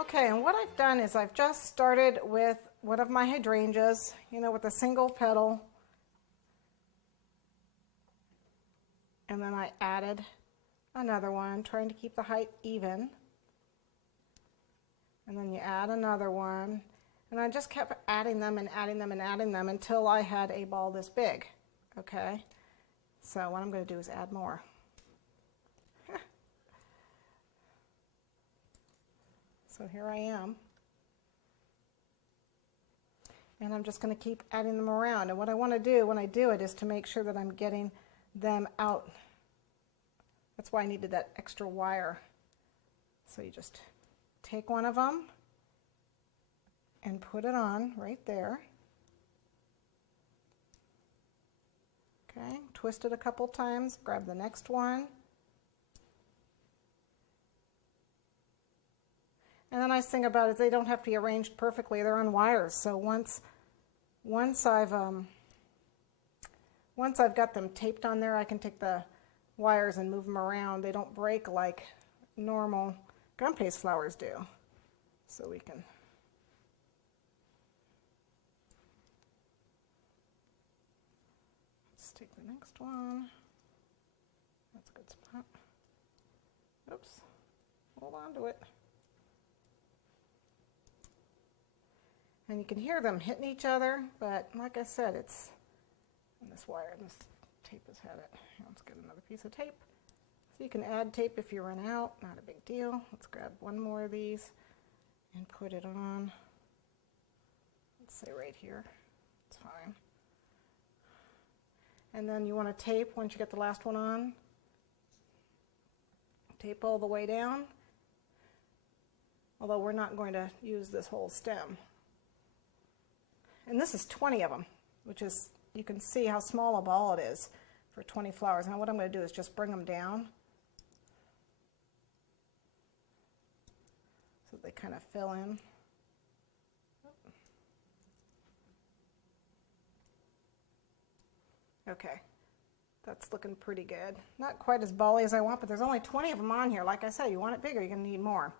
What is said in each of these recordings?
Okay, and what I've done is I've just started with one of my hydrangeas, with a single petal. And then I added another one, trying to keep the height even. And then you add another one. And I just kept adding them and adding them and adding them until I had a ball this big. Okay? So what I'm going to do is add more. So here I am. And I'm just going to keep adding them around. And what I want to do when I do it is to make sure that I'm getting them out. That's why I needed that extra wire. So you just take one of them and put it on right there. Okay, twist it a couple times, grab the next one. And the nice thing about it is they don't have to be arranged perfectly. They're on wires. So once I've got them taped on there, I can take the wires and move them around. They don't break like normal gum paste flowers do. So we can let's take the next one. That's a good spot. Oops. Hold on to it. And you can hear them hitting each other, but like I said, it's in this wire, this tape has had it. Let's get another piece of tape. So you can add tape if you run out, not a big deal. Let's grab one more of these and put it on. Let's say right here, it's fine. And then you want to tape once you get the last one on. Tape all the way down, although we're not going to use this whole stem. And this is 20 of them, which is, you can see how small a ball it is for 20 flowers. Now what I'm going to do is just bring them down so they kind of fill in. Okay, that's looking pretty good. Not quite as bally as I want, but there's only 20 of them on here. Like I said, you want it bigger, you're going to need more.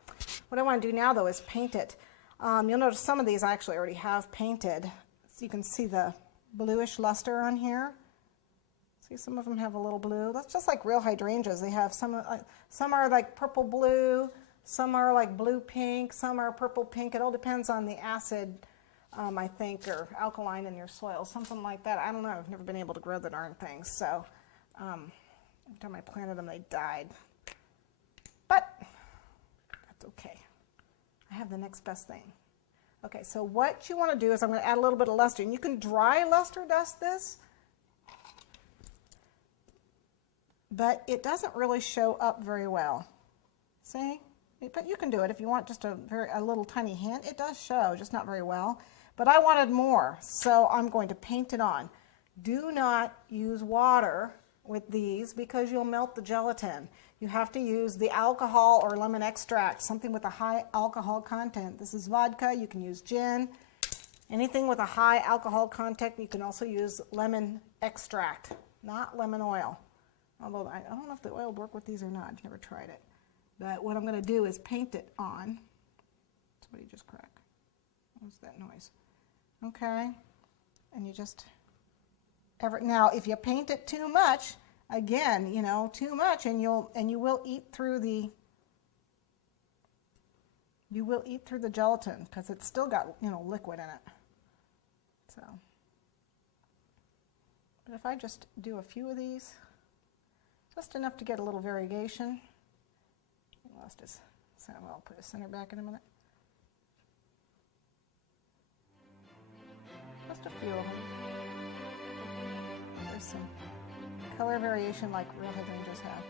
What I want to do now, though, is paint it. You'll notice some of these I actually already have painted. So you can see the bluish luster on here. See, some of them have a little blue. That's just like real hydrangeas. They have some are like purple blue, some are like blue pink, some are purple pink. It all depends on the acid, I think, or alkaline in your soil, something like that. I don't know. I've never been able to grow the darn things. So every time I planted them, they died. But that's okay. I have the next best thing. Okay, so what you want to do is I'm going to add a little bit of luster. And you can dry luster dust this, but it doesn't really show up very well. See? But you can do it if you want just a little tiny hint. It does show, just not very well. But I wanted more, so I'm going to paint it on. Do not use water with these because you'll melt the gelatin. You have to use the alcohol or lemon extract, something with a high alcohol content. This is vodka. You can use gin. Anything with a high alcohol content, you can also use lemon extract, not lemon oil. Although I don't know if the oil would work with these or not. I've never tried it. But what I'm going to do is paint it on. Somebody just cracked. What was that noise? Okay. And you just... Now, if you paint it too much, again, too much, and you will eat through the gelatin because it's still got liquid in it. So, but if I just do a few of these, just enough to get a little variegation. I lost his sound. Well, I'll put his center back in a minute. Just a few of them. There's some color variation like real hydrangeas have.